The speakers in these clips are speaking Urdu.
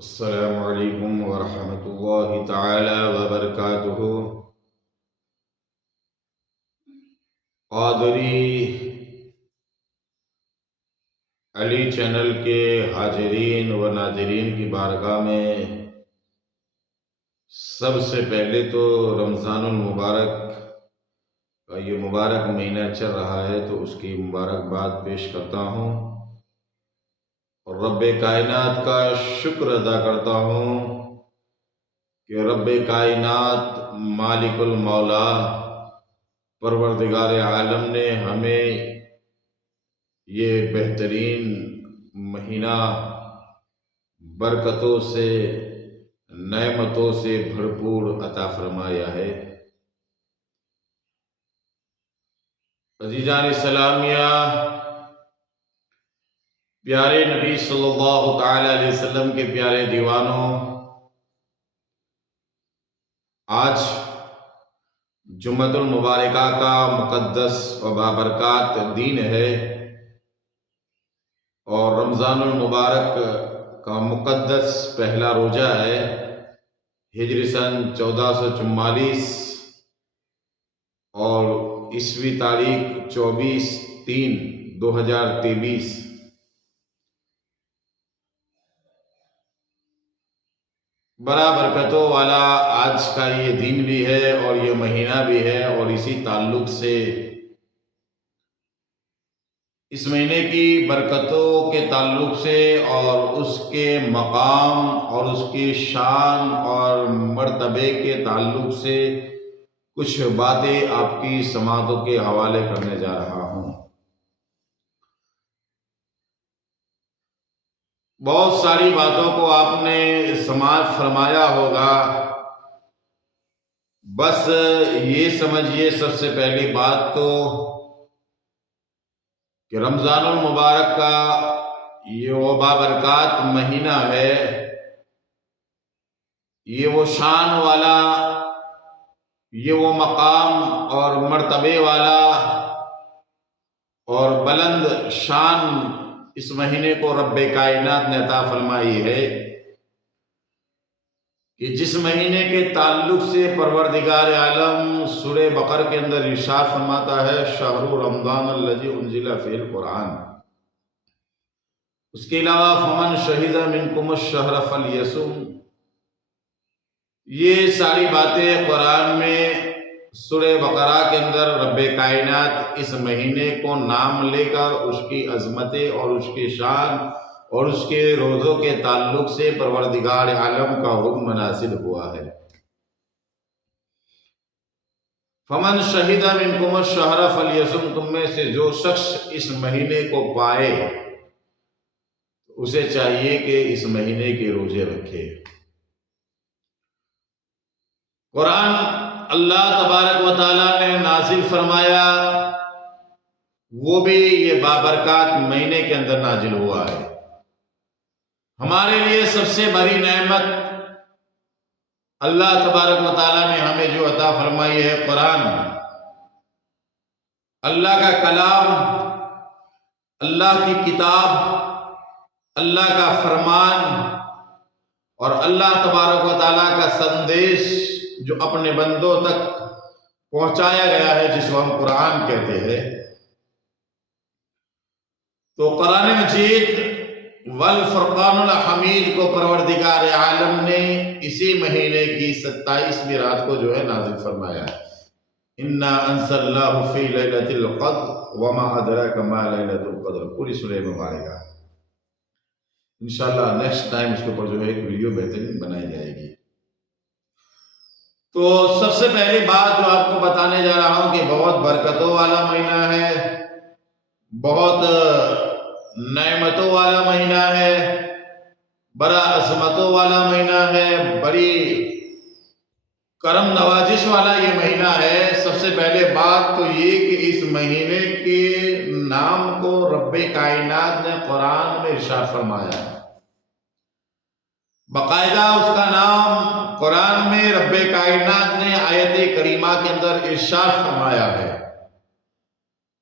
السلام علیکم ورحمۃ اللہ تعالی وبرکاتہ۔ قادری علی چینل کے حاضرین و ناظرین کی بارگاہ میں سب سے پہلے تو رمضان المبارک کا یہ مبارک مہینہ چل رہا ہے تو اس کی مبارکباد پیش کرتا ہوں اور رب کائنات کا شکر ادا کرتا ہوں کہ رب کائنات مالک المولا پروردگار عالم نے ہمیں یہ بہترین مہینہ برکتوں سے نعمتوں سے بھرپور عطا فرمایا ہے۔ عزیزان اسلامیہ، پیارے نبی صلی اللہ تعالی علیہ وسلم کے پیارے دیوانوں، آج جمعۃ المبارکہ کا مقدس و بابرکات دن ہے اور رمضان المبارک کا مقدس پہلا روزہ ہے۔ ہجری سن 1444 اور عیسوی تاریخ 24/3/2023۔ بڑا برکتوں والا آج کا یہ دن بھی ہے اور یہ مہینہ بھی ہے، اور اسی تعلق سے اس مہینے کی برکتوں کے تعلق سے اور اس کے مقام اور اس کی شان اور مرتبے کے تعلق سے کچھ باتیں آپ کی سماعتوں کے حوالے کرنے جا رہا ہوں۔ بہت ساری باتوں کو آپ نے سماعت فرمایا ہوگا، بس یہ سمجھیے سب سے پہلی بات تو کہ رمضان المبارک کا یہ وہ بابرکات مہینہ ہے، یہ وہ شان والا، یہ وہ مقام اور مرتبے والا اور بلند شان اس مہینے کو رب کائنات نے عطا فرمائی ہے کہ جس مہینے کے تعلق سے پروردگار عالم سورہ بقرہ کے اندر ارشاد فرماتا ہے شہر رمضان الذی انزل فیہ القرآن۔ اس کے علاوہ فمن شہد منکم الشہر فلیصم، یہ ساری باتیں قرآن میں سورہ بقرہ کے اندر رب کائنات اس مہینے کو نام لے کر اس کی عظمتیں اور اس کی شان اور اس کے روزوں کے تعلق سے پروردگار عالم کا حکم نازل ہوا ہے۔ فمن شہد منکم الشہر فلیصم، تم میں سے جو شخص اس مہینے کو پائے اسے چاہیے کہ اس مہینے کے روزے رکھے۔ قرآن اللہ تبارک و تعالیٰ نے نازل فرمایا، وہ بھی یہ بابرکات مہینے کے اندر نازل ہوا ہے۔ ہمارے لیے سب سے بڑی نعمت اللہ تبارک و تعالیٰ نے ہمیں جو عطا فرمائی ہے قرآن، اللہ کا کلام، اللہ کی کتاب، اللہ کا فرمان اور اللہ تبارک و تعالیٰ کا سندیش جو اپنے بندوں تک پہنچایا گیا ہے، جس کو ہم قرآن کہتے ہیں۔ تو قرآن مجید والفرقان الحمید کو پروردگار عالم نے اسی مہینے کی 27ویں رات کو جو ہے نازل فرمایا ہے۔ انا انزلناہ فی لیلۃ القدر وما ادراک ما لیلۃ القدر، پوری سورہ مبارکہ۔ انشاءاللہ نیکسٹ ٹائم اس کے اوپر جو ہے ایک ویڈیو بہترین بنائی جائے گی۔ تو سب سے پہلی بات جو آپ کو بتانے جا رہا ہوں کہ بہت برکتوں والا مہینہ ہے، بہت نعمتوں والا مہینہ ہے، بڑا عظمتوں والا مہینہ ہے، بڑی کرم نوازش والا یہ مہینہ ہے۔ سب سے پہلے بات تو یہ کہ اس مہینے کے نام کو رب کائنات نے قرآن میں ارشاد فرمایا ہے، باقاعدہ اس کا نام قرآن میں رب کائنات نے آیت کریمہ کے اندر ارشاد فرمایا ہے،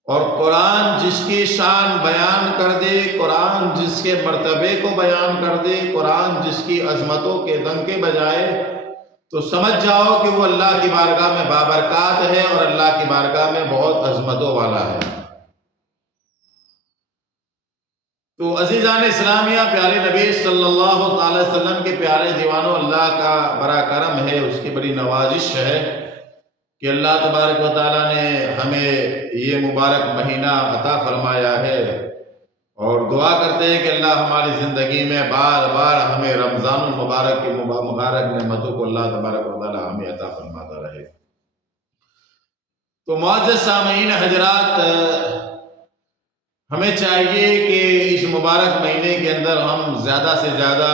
اور قرآن جس کی شان بیان کر دے، قرآن جس کے مرتبے کو بیان کر دے، قرآن جس کی عظمتوں کے ڈنکے بجائے، تو سمجھ جاؤ کہ وہ اللہ کی بارگاہ میں بابرکات ہے اور اللہ کی بارگاہ میں بہت عظمتوں والا ہے۔ تو عزیزان اسلامیہ، پیارے نبی صلی اللہ تعالی وسلم کے پیارے دیوانوں، اللہ کا بڑا کرم ہے، اس کی بڑی نوازش ہے کہ اللہ تبارک و تعالیٰ نے ہمیں یہ مبارک مہینہ عطا فرمایا ہے، اور دعا کرتے ہیں کہ اللہ ہماری زندگی میں بار بار ہمیں رمضان المبارک کی مبارک نعمتوں کو اللہ تبارک و تعالیٰ ہمیں عطا فرماتا رہے۔ تو معزز سامعین حضرات، ہمیں چاہیے کہ اس مبارک مہینے کے اندر ہم زیادہ سے زیادہ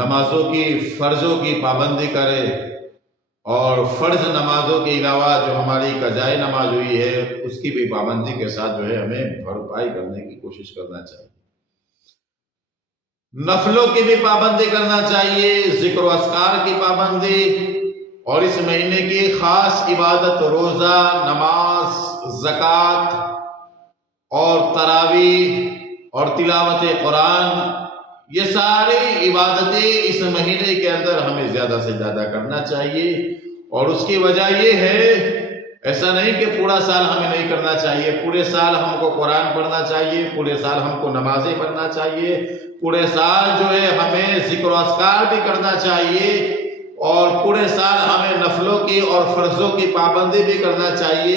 نمازوں کی، فرضوں کی پابندی کریں، اور فرض نمازوں کے علاوہ جو ہماری قضائی نماز ہوئی ہے اس کی بھی پابندی کے ساتھ جو ہے ہمیں بھرپائی کرنے کی کوشش کرنا چاہیے۔ نفلوں کی بھی پابندی کرنا چاہیے، ذکر و اذکار کی پابندی، اور اس مہینے کی خاص عبادت روزہ، نماز، زکوٰۃ اور تراویح اور تلاوت قرآن، یہ ساری عبادتیں اس مہینے کے اندر ہمیں زیادہ سے زیادہ کرنا چاہیے۔ اور اس کی وجہ یہ ہے، ایسا نہیں کہ پورا سال ہمیں نہیں کرنا چاہیے، پورے سال ہم کو قرآن پڑھنا چاہیے، پورے سال ہم کو نمازیں پڑھنا چاہیے، پورے سال جو ہے ہمیں ذکر و اذکار بھی کرنا چاہیے، اور پورے سال ہمیں نفلوں کی اور فرضوں کی پابندی بھی کرنا چاہیے۔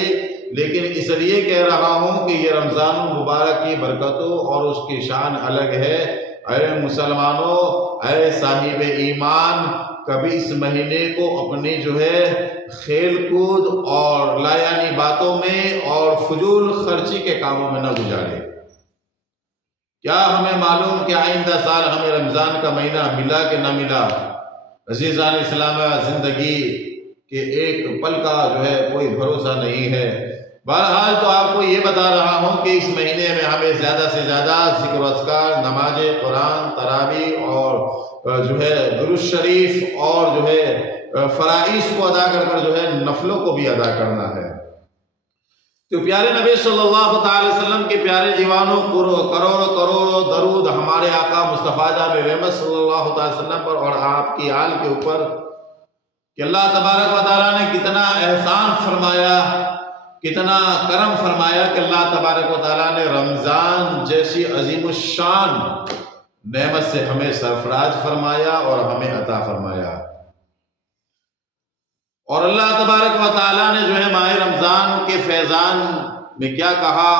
لیکن اس لیے کہہ رہا ہوں کہ یہ رمضان المبارک کی برکتوں اور اس کی شان الگ ہے۔ اے مسلمانوں، اے صاحب ایمان، کبھی اس مہینے کو اپنی جو ہے کھیل کود اور لایانی باتوں میں اور فضول خرچی کے کاموں میں نہ گزارے۔ کیا ہمیں معلوم کہ آئندہ سال ہمیں رمضان کا مہینہ ملا کہ نہ ملا؟ عزیزان اسلام، زندگی کے ایک پل کا جو ہے کوئی بھروسہ نہیں ہے۔ بہرحال تو آپ کو یہ بتا رہا ہوں کہ اس مہینے میں ہمیں زیادہ سے زیادہ ذکر و اذکار، نماز قرآن، تراویح اور جو ہے درود شریف اور جو ہے فرائض کو ادا کر جو ہے نفلوں کو بھی ادا کرنا ہے۔ تو پیارے نبی صلی اللہ تعالی وسلم کے پیارے دیوانوں، کروڑوں کروڑوں درود ہمارے آقا مصطفیٰ جان رحمت صلی اللہ تعالی وسلم پر اور آپ کی آل کے اوپر، کہ اللہ تبارک و تعالیٰ نے کتنا احسان فرمایا، کتنا کرم فرمایا کہ اللہ تبارک و تعالیٰ نے رمضان جیسی عظیم الشان نعمت سے ہمیں سرفراز فرمایا اور ہمیں عطا فرمایا۔ اور اللہ تبارک و تعالیٰ نے جو ہے ماہ رمضان کے فیضان میں کیا کہا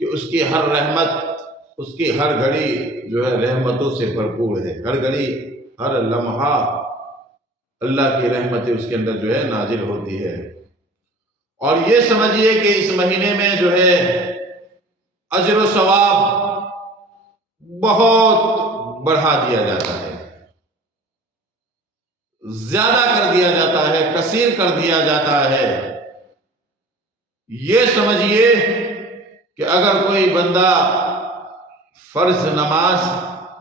کہ اس کی ہر رحمت، اس کی ہر گھڑی جو ہے رحمتوں سے بھرپور ہے، ہر گھڑی، ہر لمحہ اللہ کی رحمتیں اس کے اندر جو ہے نازل ہوتی ہے۔ اور یہ سمجھیے کہ اس مہینے میں جو ہے اجر و ثواب بہت بڑھا دیا جاتا ہے، زیادہ کر دیا جاتا ہے، کثیر کر دیا جاتا ہے۔ یہ سمجھیے کہ اگر کوئی بندہ فرض نماز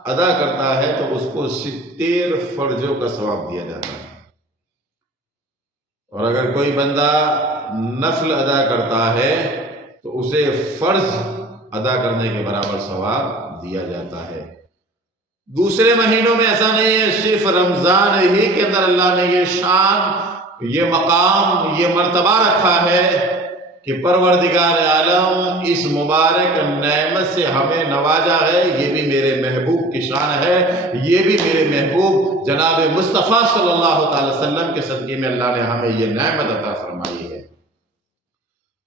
ادا کرتا ہے تو اس کو 70 فرضوں کا ثواب دیا جاتا ہے، اور اگر کوئی بندہ نفل ادا کرتا ہے تو اسے فرض ادا کرنے کے برابر ثواب دیا جاتا ہے۔ دوسرے مہینوں میں ایسا نہیں ہے، صرف رمضان ہی کے اندر اللہ نے یہ شان، یہ مقام، یہ مرتبہ رکھا ہے کہ پروردگار عالم اس مبارک نعمت سے ہمیں نوازا ہے۔ یہ بھی میرے محبوب کی شان ہے، یہ بھی میرے محبوب جناب مصطفیٰ صلی اللہ تعالی وسلم کے صدقے میں اللہ نے ہمیں یہ نعمت عطا فرمائی ہے۔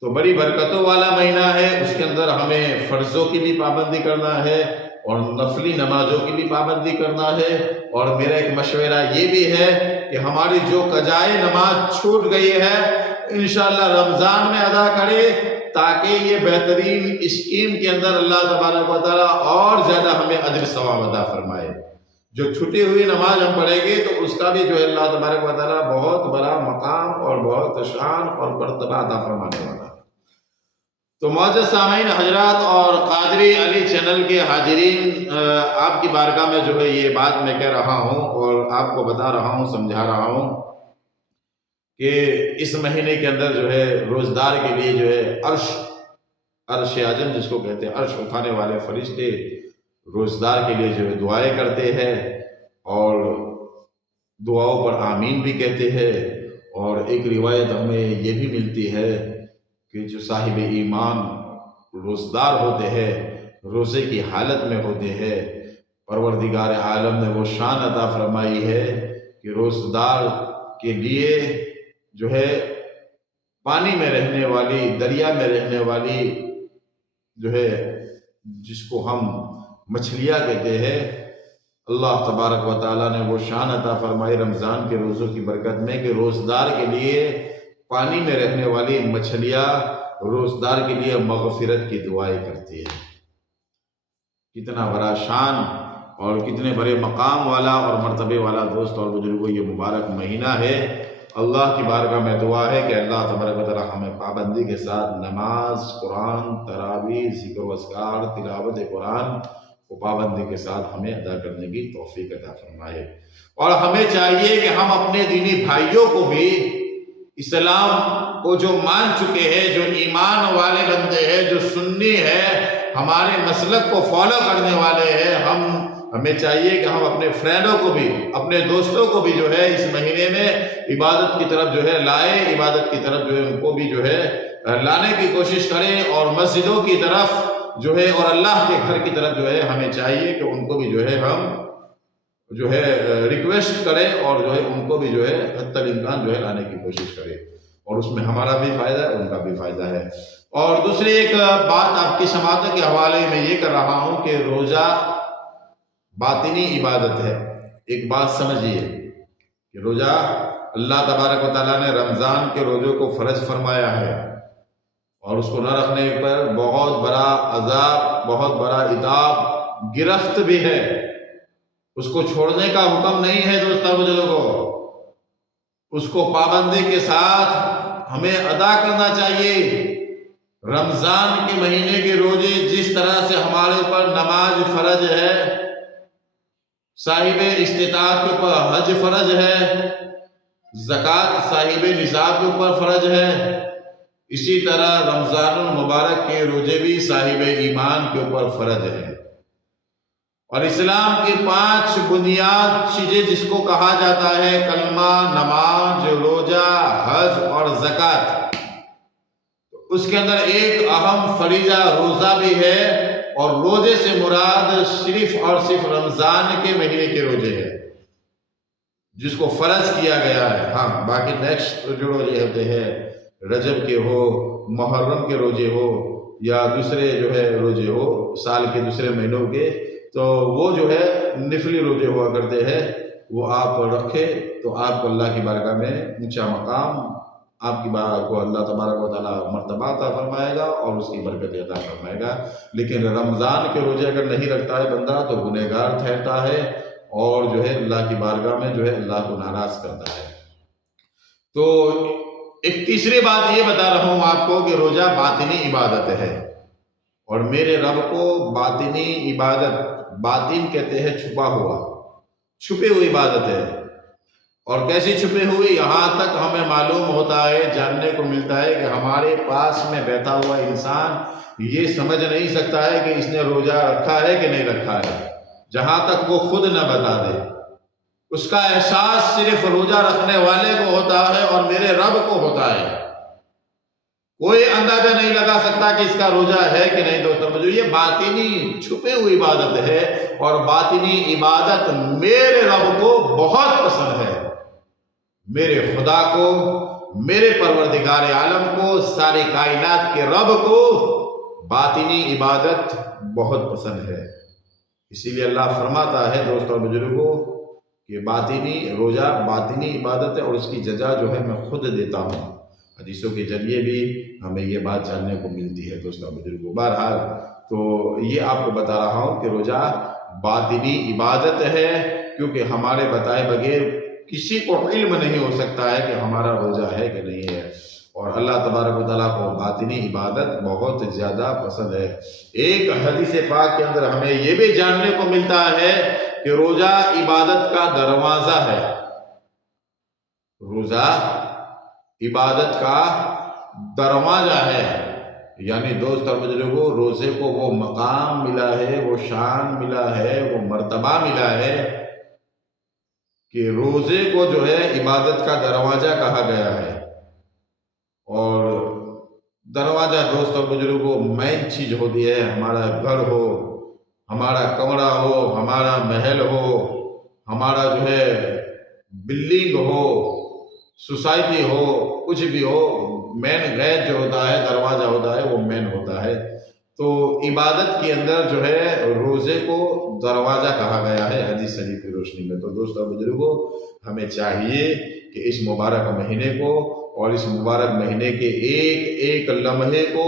تو بڑی برکتوں والا مہینہ ہے، اس کے اندر ہمیں فرضوں کی بھی پابندی کرنا ہے اور نفلی نمازوں کی بھی پابندی کرنا ہے۔ اور میرا ایک مشورہ یہ بھی ہے کہ ہماری جو قضائے نماز چھوٹ گئی ہے انشاءاللہ رمضان میں ادا کرے، تاکہ یہ بہترین اسکیم کے اندر اللہ تبارک و تعالیٰ اور زیادہ ہمیں اجر ثواب عطا فرمائے۔ جو چھٹی ہوئی نماز ہم پڑھیں گے تو اس کا بھی جو ہے اللہ تبارک و تعالیٰ بہت بڑا مقام اور بہت شان اور مرتبہ عطا فرمانے والا ہے۔ تو معزز سامعین حضرات اور قادری علی چینل کے حاضرین، آپ کی بارگاہ میں جو ہے یہ بات میں کہہ رہا ہوں اور آپ کو بتا رہا ہوں، سمجھا رہا ہوں کہ اس مہینے کے اندر جو ہے روزدار کے لیے جو ہے عرش اعظم جس کو کہتے ہیں، عرش اٹھانے والے فرشتے روزدار کے لیے جو ہے دعائیں کرتے ہیں اور دعاؤں پر آمین بھی کہتے ہیں۔ اور ایک روایت ہمیں یہ بھی ملتی ہے کہ جو صاحب ایمان روزدار ہوتے ہیں، روزے کی حالت میں ہوتے ہیں، پروردگار عالم نے وہ شان عطا فرمائی ہے کہ روزدار کے لیے جو ہے پانی میں رہنے والی، دریا میں رہنے والی جو ہے جس کو ہم مچھلیاں کہتے ہیں، اللہ تبارک و تعالیٰ نے وہ شان عطا فرمائی رمضان کے روزوں کی برکت میں کہ روزدار کے لیے پانی میں رہنے والی مچھلیاں روزدار کے لیے مغفرت کی دعائیں کرتی ہے۔ کتنا بڑا شان اور کتنے بڑے مقام والا اور مرتبے والا دوست اور بزرگوں یہ مبارک مہینہ ہے۔ اللہ کی بارگاہ میں دعا ہے کہ اللہ تبارک و تعالیٰ ہمیں پابندی کے ساتھ نماز، قرآن، تراویح، ذکر و اذکار، تلاوت قرآن کو پابندی کے ساتھ ہمیں ادا کرنے کی توفیق عطا فرمائے۔ اور ہمیں چاہیے کہ ہم اپنے دینی بھائیوں کو بھی اسلام کو جو مان چکے ہیں، جو ایمان والے بندے ہیں، جو سنی ہے، ہمارے مسلک کو فالو کرنے والے ہیں، ہمیں چاہیے کہ ہم اپنے فرینڈوں کو بھی، اپنے دوستوں کو بھی جو ہے اس مہینے میں عبادت کی طرف جو ہے لائے، عبادت کی طرف جو ہے ان کو بھی جو ہے لانے کی کوشش کریں، اور مسجدوں کی طرف جو ہے اور اللہ کے گھر کی طرف جو ہے ہمیں چاہیے کہ ان کو بھی جو ہے ہم جو ہے ریکویسٹ کریں اور جو ہے ان کو بھی جو ہے حتی الامکان جو ہے لانے کی کوشش کریں، اور اس میں ہمارا بھی فائدہ ہے، ان کا بھی فائدہ ہے۔ اور دوسری ایک بات آپ کی سماعت کے حوالے میں یہ کر رہا ہوں کہ روزہ باطنی عبادت ہے۔ ایک بات سمجھیے کہ روزہ اللہ تبارک و تعالیٰ نے رمضان کے روزوں کو فرض فرمایا ہے، اور اس کو نہ رکھنے پر بہت بڑا عذاب، بہت بڑا عذاب، گرفت بھی ہے۔ اس کو چھوڑنے کا حکم نہیں ہے دوستوں بزرگوں، اس کو پابندی کے ساتھ ہمیں ادا کرنا چاہیے۔ رمضان کے مہینے کے روزے جس طرح سے ہمارے اوپر نماز فرض ہے، صاحب استطاعت کے اوپر حج فرض ہے، زکوٰۃ صاحب نصاب کے اوپر فرض ہے، اسی طرح رمضان المبارک کے روزے بھی صاحب ایمان کے اوپر فرض ہے۔ اور اسلام کی 5 بنیاد چیزیں جس کو کہا جاتا ہے کلمہ، نماز، روزہ، حج اور زکوٰۃ، اس کے اندر ایک اہم فریضہ روزہ بھی ہے، اور روزے سے مراد صرف اور صرف رمضان کے مہینے کے روزے ہیں جس کو فرض کیا گیا ہے۔ ہاں باقی نیکسٹ جو روزے ہوتے ہیں، رجب کے ہو، محرم کے روزے ہو، یا دوسرے جو ہے روزے ہو سال کے دوسرے مہینوں کے، تو وہ جو ہے نفلی روزے ہوا کرتے ہیں، وہ آپ رکھے تو آپ کو اللہ کی بارگاہ میں اونچا مقام، آپ کی بارگاہ کو اللہ تبارک و تعالیٰ مرتبہ عطا فرمائے گا اور اس کی برکت عطا فرمائے گا۔ لیکن رمضان کے روزے اگر نہیں رکھتا ہے بندہ تو گنہگار ٹھہرتا ہے، اور جو ہے اللہ کی بارگاہ میں جو ہے اللہ کو ناراض کرتا ہے۔ تو ایک تیسری بات یہ بتا رہا ہوں آپ کو کہ روزہ باطنی عبادت ہے، اور میرے رب کو باطنی عبادت، باطن کہتے ہیں چھپا ہوا، چھپی ہوئی عبادت ہے۔ اور کیسی چھپی ہوئی؟ یہاں تک ہمیں معلوم ہوتا ہے، جاننے کو ملتا ہے کہ ہمارے پاس میں بیٹھا ہوا انسان یہ سمجھ نہیں سکتا ہے کہ اس نے روزہ رکھا ہے کہ نہیں رکھا ہے، جہاں تک وہ خود نہ بتا دے۔ اس کا احساس صرف روزہ رکھنے والے کو ہوتا ہے اور میرے رب کو ہوتا ہے۔ کوئی اندازہ نہیں لگا سکتا کہ اس کا روزہ ہے کہ نہیں۔ دوستوں مجھے یہ باطنی چھپی ہوئی عبادت ہے، اور باطنی عبادت میرے رب کو بہت پسند ہے۔ میرے خدا کو، میرے پروردگار عالم کو، سارے کائنات کے رب کو باطنی عبادت بہت پسند ہے۔ اسی لیے اللہ فرماتا ہے دوستوں بزرگوں کہ باطنی روزہ باطنی عبادت ہے، اور اس کی جزا جو ہے میں خود دیتا ہوں۔ حدیثوں کے ذریعے بھی ہمیں یہ بات جاننے کو ملتی ہے دوستوں بزرگوں۔ بہرحال تو یہ آپ کو بتا رہا ہوں کہ روزہ باطنی عبادت ہے، کیونکہ ہمارے بتائے بغیر کسی کو علم نہیں ہو سکتا ہے کہ ہمارا روزہ ہے کہ نہیں ہے، اور اللہ تبارک و تعالیٰ کو باطنی عبادت بہت زیادہ پسند ہے۔ ایک حدیث پاک کے اندر ہمیں یہ بھی جاننے کو ملتا ہے کہ روزہ عبادت کا دروازہ ہے۔ روزہ عبادت کا دروازہ ہے۔ یعنی دوست اور بزرگوں، روزے کو وہ مقام ملا ہے، وہ شان ملا ہے، وہ مرتبہ ملا ہے کہ روزے کو جو ہے عبادت کا دروازہ کہا گیا ہے۔ اور دروازہ دوست اور بزرگوں مین چیز ہوتی ہے، ہمارا گھر ہو، ہمارا کمرہ ہو، ہمارا محل ہو، ہمارا جو ہے بلڈنگ ہو، سوسائٹی ہو، کچھ بھی ہو، مین گیٹ جو ہوتا ہے، دروازہ ہوتا ہے، وہ مین ہوتا ہے۔ تو عبادت کے اندر جو ہے روزے کو دروازہ کہا گیا ہے حدیث شریف کی روشنی میں۔ تو دوستو بزرگوں، ہمیں چاہیے کہ اس مبارک مہینے کو اور اس مبارک مہینے کے ایک ایک لمحے کو،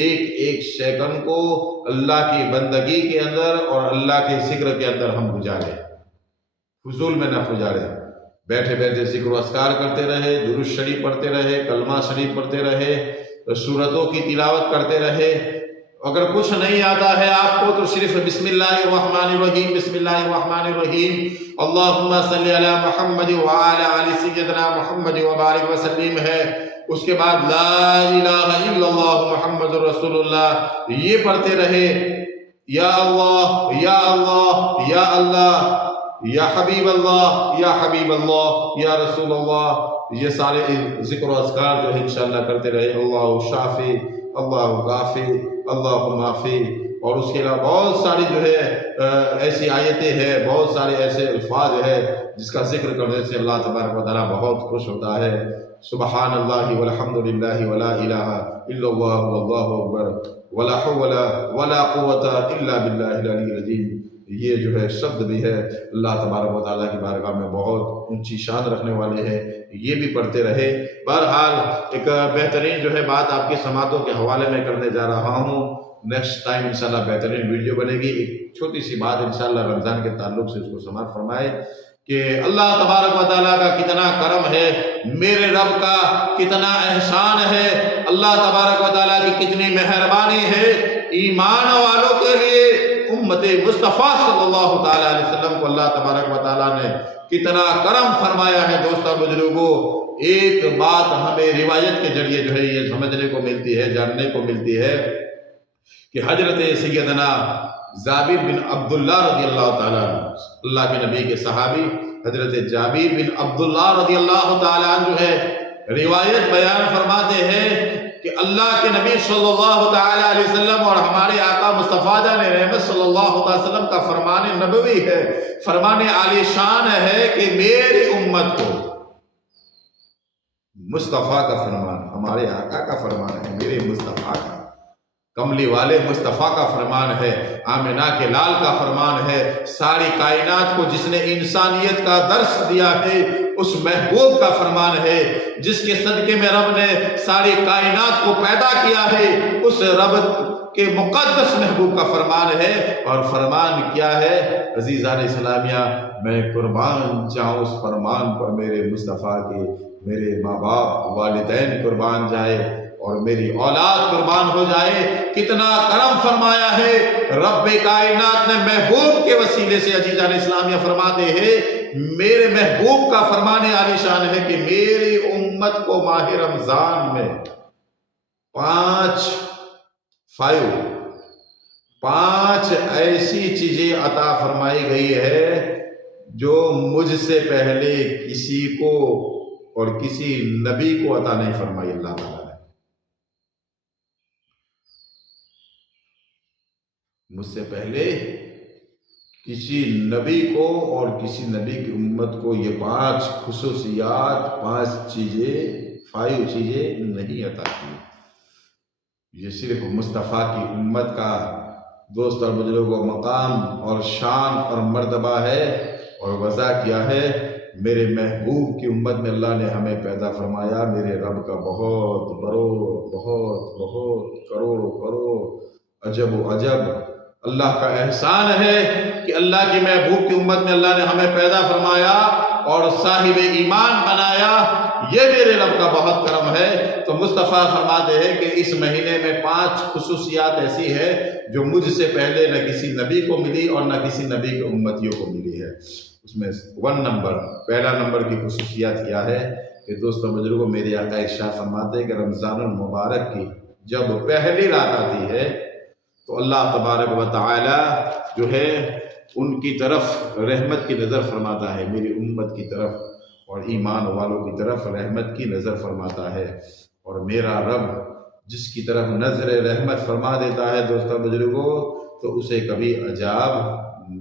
ایک ایک سیکنڈ کو اللہ کی بندگی کے اندر اور اللہ کے ذکر کے اندر ہم گزاریں، فضول میں نہ گزاریں۔ بیٹھے بیٹھے ذکر و اذکار کرتے رہے، درود شریف پڑھتے رہے، کلمہ شریف پڑھتے رہے، سورتوں کی تلاوت کرتے رہے۔ اگر کچھ نہیں آتا ہے آپ کو تو صرف بسم اللہ الرحمن الرحیم، بسم اللہ الرحمن الرحیم، اللہم صلی علی محمد وعلی آل سیدنا محمد وبارک وسلم ہے۔ اس کے بعد لا الہ الا اللہ محمد رسول اللہ یہ پڑھتے رہے۔ یا اللہ یا اللہ یا اللہ، یا حبیب اللہ یا حبیب اللہ یا رسول اللہ، یہ سارے ذکر و اذکار جو ہے انشاءاللہ کرتے رہے۔ اللہ شافی، اللہ کافی، اللہ معافی۔ اور اس کے علاوہ بہت ساری جو ہے ایسی آیتیں ہیں، بہت سارے ایسے الفاظ ہیں جس کا ذکر کرنے سے اللہ تبارک و تعالیٰ بہت خوش ہوتا ہے۔ سبحان اللہ والحمد للہ ولا الہ الا اللہ واللہ اکبر ولا حول ولا قوت الا باللہ العلی العظیم، یہ جو ہے شبد بھی ہے اللہ تبارک و تعالیٰ کی بارگاہ میں بہت اونچی شان رکھنے والے ہیں، یہ بھی پڑھتے رہے۔ بہرحال ایک بہترین جو ہے بات آپ کی سماعتوں کے حوالے میں کرنے جا رہا ہوں۔ نیکسٹ ٹائم انشاءاللہ بہترین ویڈیو بنے گی۔ ایک چھوٹی سی بات انشاءاللہ رمضان کے تعلق سے اس کو سماعت فرمائے کہ اللہ تبارک و تعالیٰ کا کتنا کرم ہے، میرے رب کا کتنا احسان ہے، اللہ تبارک و تعالیٰ کی کتنی مہربانی ہے ایمان والوں کے لیے۔ امت مصطفیٰ صلی اللہ تعالیٰ علیہ وسلم کو اللہ تبارک و تعالیٰ نے کتنا کرم فرمایا ہے۔ دوستو بزرگوں، ایک بات ہمیں روایت کے ذریعے جو ہے یہ سمجھنے کو ملتی ہے، جاننے کو ملتی ہے کہ حضرت سیدنا جابر بن عبداللہ رضی اللہ تعالیٰ عنہ، اللہ کے نبی کے صحابی حضرت جابر بن عبداللہ رضی اللہ تعالیٰ عنہ جو ہے روایت بیان فرماتے ہیں کہ اللہ کے نبی صلی اللہ تعالیٰ علیہ وسلم اور ہمارے آقا مصطفیٰ جان رحمت صلی اللہ علیہ وسلم کا فرمان نبوی ہے، فرمان عالی شان ہے کہ میری امت کو، مصطفیٰ کا فرمان، ہمارے آقا کا فرمان ہے، میرے مصطفیٰ کا، کملی والے مصطفیٰ کا فرمان ہے، آمنہ کے لال کا فرمان ہے، ساری کائنات کو جس نے انسانیت کا درس دیا ہے اس محبوب کا فرمان ہے، جس کے صدقے میں رب نے ساری کائنات کو پیدا کیا ہے اس رب کے مقدس محبوب کا فرمان ہے۔ اور فرمان کیا ہے عزیزان اسلامیہ؟ میں قربان جاؤں اس فرمان پر، میرے مصطفیٰ کے، میرے ماں باپ والدین قربان جائے اور میری اولاد قربان ہو جائے۔ کتنا کرم فرمایا ہے رب کائنات نے محبوب کے وسیلے سے۔ عزیزان اسلامیہ فرماتے ہیں میرے محبوب کا فرمان عالی شان ہے کہ میری امت کو ماہ رمضان میں پانچ ایسی چیزیں عطا فرمائی گئی ہے جو مجھ سے پہلے کسی کو اور کسی نبی کو عطا نہیں فرمائی اللہ تعالیٰ نے۔ مجھ سے پہلے کسی نبی کو اور کسی نبی کی امت کو یہ 5 خصوصیات، 5 چیزیں نہیں عطا کی۔ یہ صرف مصطفیٰ کی امت کا دوست اور بزرگوں مقام اور شان اور مرتبہ ہے۔ اور وضع کیا ہے؟ میرے محبوب کی امت میں اللہ نے ہمیں پیدا فرمایا، میرے رب کا بہت کروڑ عجب و عجب اللہ کا احسان ہے کہ اللہ کی محبوب کی امت میں اللہ نے ہمیں پیدا فرمایا اور صاحب ایمان بنایا۔ یہ میرے رب کا بہت کرم ہے۔ تو مصطفیٰ فرماتے ہیں کہ اس مہینے میں 5 خصوصیات ایسی ہے جو مجھ سے پہلے نہ کسی نبی کو ملی اور نہ کسی نبی کے امتیوں کو ملی ہے۔ اس میں 1 نمبر، پہلا نمبر کی خصوصیات کیا ہے کہ دوستو بزرگوں میرے آقا ارشاد فرماتے ہیں کہ رمضان المبارک کی جب پہلی رات آتی ہے تو اللہ تبارک و تعالی جو ہے ان کی طرف رحمت کی نظر فرماتا ہے، میری امت کی طرف اور ایمان والوں کی طرف رحمت کی نظر فرماتا ہے، اور میرا رب جس کی طرف نظر رحمت فرما دیتا ہے دوستو بزرگوں تو اسے کبھی عذاب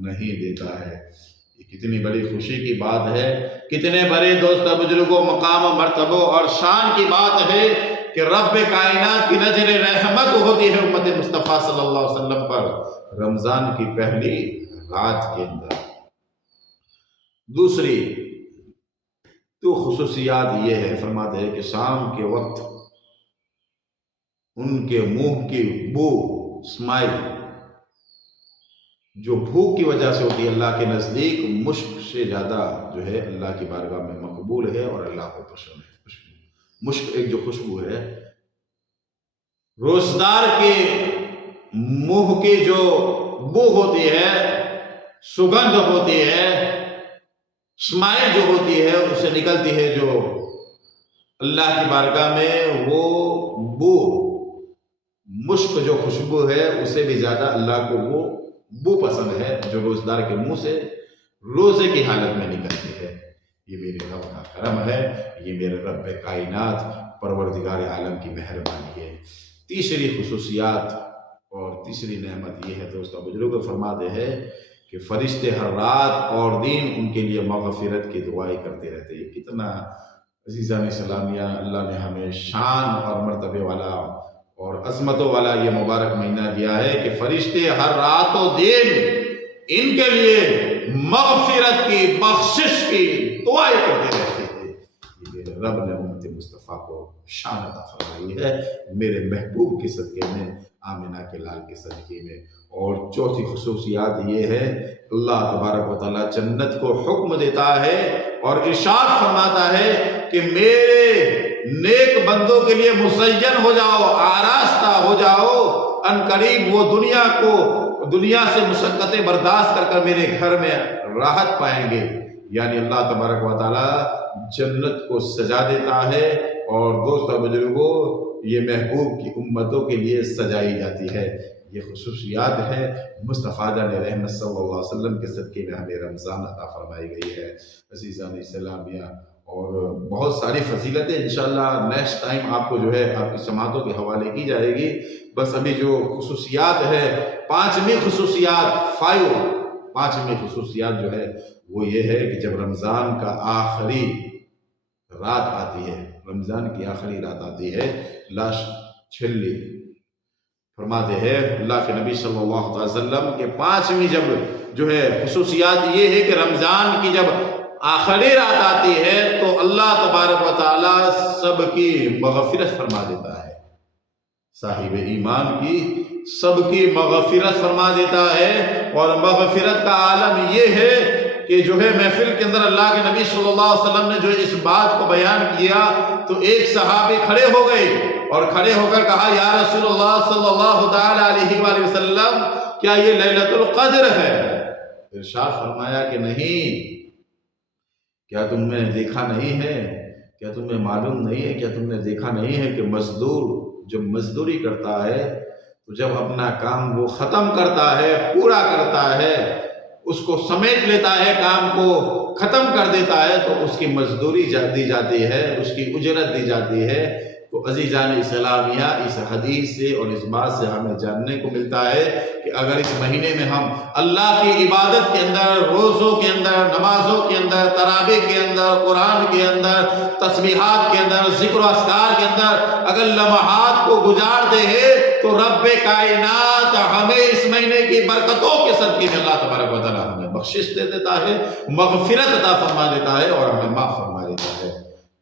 نہیں دیتا ہے۔ یہ کتنی بڑی خوشی کی بات ہے، کتنے بڑے دوستو بزرگوں مقام و مرتبہ اور شان کی بات ہے کہ رب کائنات کی نظر رحمت ہوتی ہے امت مصطفیٰ صلی اللہ علیہ وسلم پر رمضان کی پہلی رات کے اندر۔ دوسری تو خصوصیات یہ ہے، فرماتے ہیں کہ شام کے وقت ان کے منہ کی بو اسمائل جو بھوک کی وجہ سے ہوتی ہے اللہ کے نزدیک مشک سے زیادہ جو ہے اللہ کی بارگاہ میں مقبول ہے اور اللہ کو پسند ہے۔ مشک ایک جو خوشبو ہے، روزدار کے منہ کی جو بو ہوتی ہے، سگندھ ہوتی ہے، اسمائل جو ہوتی ہے اسے نکلتی ہے جو اللہ کی بارگاہ میں وہ بو مشک جو خوشبو ہے اسے بھی زیادہ اللہ کو وہ بو پسند ہے جو روزدار کے منہ سے روزے کی حالت میں نکلتی ہے۔ یہ میرے رب کا کرم ہے، یہ میرے رب کائنات پروردگار عالم کی مہربانی ہے۔ تیسری خصوصیات اور تیسری نعمت یہ ہے دوستو بزرگ فرماتے ہیں کہ فرشتے ہر رات اور دن ان کے لیے مغفرت کی دعائیں کرتے رہتے ہیں۔ کتنا عزیزان اسلامیہ اللہ نے ہمیں شان اور مرتبے والا اور عظمتوں والا یہ مبارک مہینہ دیا ہے کہ فرشتے ہر رات و دن ان کے لیے مغفرت کی بخشش کی دعائیں کرتے رہتے ہیں۔ یہ میرے رب نے امت مصطفیٰ کو شان عطا فرمائی ہے میرے محبوب کے صدقے میں، آمنہ کے لال کے صدقے میں۔ اور چوتھی خصوصیات یہ ہے اللہ تبارک و تعالیٰ جنت کو حکم دیتا ہے اور ارشاد فرماتا ہے کہ میرے نیک بندوں کے لیے مزین ہو جاؤ، آراستہ ہو جاؤ، ان قریب وہ دنیا سے مشقتیں برداشت کر میرے گھر میں راحت پائیں گے۔ یعنی اللہ تبارک و تعالیٰ جنت کو سجا دیتا ہے اور دوستو بزرگوں یہ محبوب کی امتوں کے لیے سجائی جاتی ہے۔ یہ خصوصیات ہے مصطفیٰ جان رحمت صلی اللہ علیہ وسلم کے صدقے میں ہمیں رمضان عطا فرمائی گئی ہے۔ عزیزان اسلامیہ اور بہت ساری فضیلتیں انشاءاللہ نیکسٹ ٹائم آپ کو جو ہے آپ کی سماعتوں کے حوالے کی جائے گی۔ بس ابھی جو خصوصیات ہے پانچویں خصوصیات جو ہے وہ یہ ہے کہ جب رمضان کا آخری رات آتی ہے، رمضان کی آخری رات آتی ہے چھلی فرماتے ہیں اللہ کے نبی صلی اللہ علیہ وسلم کہ پانچویں جب جو ہے خصوصیات یہ ہے کہ رمضان کی جب آخری رات آتی ہے تو اللہ تبارک و تعالیٰ سب کی مغفرت فرما دیتا ہے، صاحب ایمان کی سب کی مغفرت فرما دیتا ہے۔ اور مغفرت کا عالم یہ ہے کہ جو ہے محفل کے اندر اللہ کے نبی صلی اللہ علیہ وسلم نے جو اس بات کو بیان کیا تو ایک صحابی کھڑے ہو گئے اور کھڑے ہو کر کہا یا رسول اللہ صلی اللہ تعالی علیہ وآلہ وسلم کیا یہ لیلۃ القدر ہے؟ ارشاد فرمایا کہ نہیں، کیا تم نے دیکھا نہیں ہے، کیا تمہیں معلوم نہیں ہے، کیا تم نے دیکھا نہیں ہے کہ مزدور جب مزدوری کرتا ہے تو جب اپنا کام وہ ختم کرتا ہے، پورا کرتا ہے، اس کو سمیٹ لیتا ہے، کام کو ختم کر دیتا ہے تو اس کی مزدوری دی جاتی ہے، اس کی اجرت دی جاتی ہے۔ تو عزیزان اسلامیہ اس حدیث سے اور اس بات سے ہمیں جاننے کو ملتا ہے کہ اگر اس مہینے میں ہم اللہ کی عبادت کے اندر، روزوں کے اندر، نمازوں کے اندر، تراویح کے اندر، قرآن کے اندر، تسبیحات کے اندر، ذکر و اذکار کے اندر اگر لمحات کو گزارتے ہیں تو رب کائنات ہمیں اس مہینے کی برکتوں کے صدقے میں اللہ تبارک و تعالیٰ ہمیں بخشش دے دیتا ہے، مغفرت عطا فرما دیتا ہے اور ہمیں معاف فرما دیتا ہے۔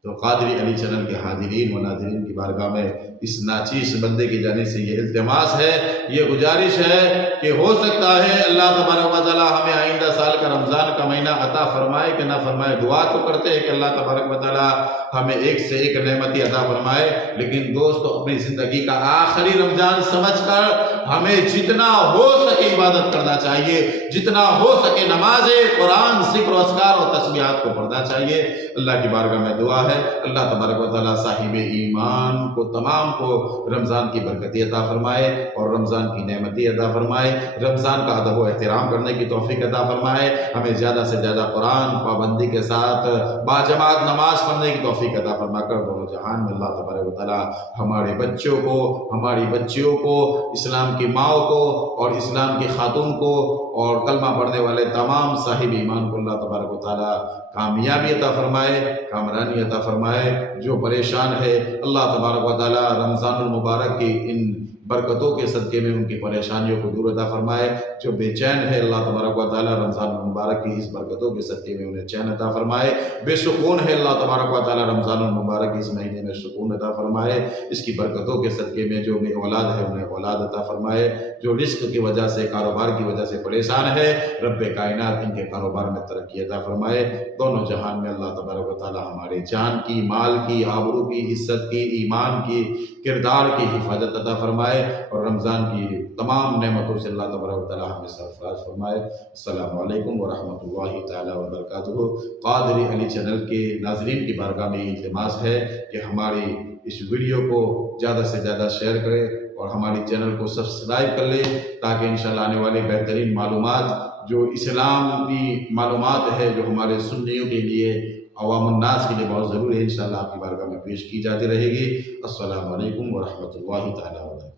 تو قادری علی چینل کے حاضرین و ناظرین کی بارگاہ میں اس ناچیز بندے کی جانب سے یہ التماس ہے، یہ گزارش ہے کہ ہو سکتا ہے اللہ تبارک و تعالیٰ ہمیں آئندہ سال کا رمضان کا مہینہ عطا فرمائے کہ نہ فرمائے۔ دعا تو کرتے ہیں کہ اللہ تبارک و تعالیٰ ہمیں ایک سے ایک نعمتی عطا فرمائے، لیکن دوستو اپنی زندگی کا آخری رمضان سمجھ کر ہمیں جتنا ہو سکے عبادت کرنا چاہیے، جتنا ہو سکے نمازیں، قرآن، ذکر و اذکار اور تسبیحات کو پڑھنا چاہیے۔ اللہ کی بارگاہ میں دعا ہے اللہ تبارک و تعالیٰ صاحب ایمان کو تمام کو رمضان کی برکتی عطا فرمائے اور رمضان کی نعمتی عطا فرمائے، رمضان کا ادب و احترام کرنے کی توفیق عطا فرمائے، ہمیں زیادہ سے زیادہ قرآن پابندی کے ساتھ باجماعت نماز پڑھنے کی توفیق عطا فرما کر دونوں جہان میں اللہ تبارک و تعالیٰ ہمارے بچوں کو، ہماری بچیوں کو، اسلام کی ماؤں کو اور اسلام کی خاتون کو اور کلمہ پڑھنے والے تمام صاحب ایمان کو اللہ تبارک و تعالیٰ کامیابی عطا فرمائے، کامرانی عطا فرمائے۔ جو پریشان ہے اللہ تبارک و تعالیٰ رمضان المبارک کی ان برکتوں کے صدقے میں ان کی پریشانیوں کو دور عطا فرمائے۔ جو بے چین ہے اللہ تبارک و تعالیٰ رمضان المبارک کی اس برکتوں کے صدقے میں انہیں چین عطا فرمائے۔ بے سکون ہے اللہ تبارک و تعالیٰ رمضان المبارک کی اس مہینے میں سکون عطا فرمائے۔ اس کی برکتوں کے صدقے میں جو بے اولاد ہے انہیں اولاد عطا فرمائے۔ جو رزق کی وجہ سے، کاروبار کی وجہ سے پریشان ہے رب کائنات ان کے کاروبار میں ترقی عطا فرمائے۔ دونوں جہان میں اللہ تبارک و تعالیٰ ہمارے جان کی، مال کی، آبرو کی، عزت کی، ایمان کی، کردار کی حفاظت عطا فرمائے اور رمضان کی تمام نعمتوں سے اللہ تبارک و تعالیٰ ہمیں سرفراز فرمائے۔ السلام علیکم ورحمۃ اللہ تعالیٰ وبرکاتہ۔ قادری علی چینل کے ناظرین کی بارگاہ میں التماس ہے کہ ہماری اس ویڈیو کو زیادہ سے زیادہ شیئر کریں اور ہماری چینل کو سبسکرائب کر لیں تاکہ انشاءاللہ آنے والی بہترین معلومات جو اسلامی معلومات ہے جو ہمارے سنیوں کے لیے، عوام الناس کے لیے بہت ضروری ہے، انشاءاللہ آپ کی بارگاہ میں پیش کی جاتی رہے گی۔ السلام علیکم ورحمۃ اللہ تعالیٰ وبرکاتہ۔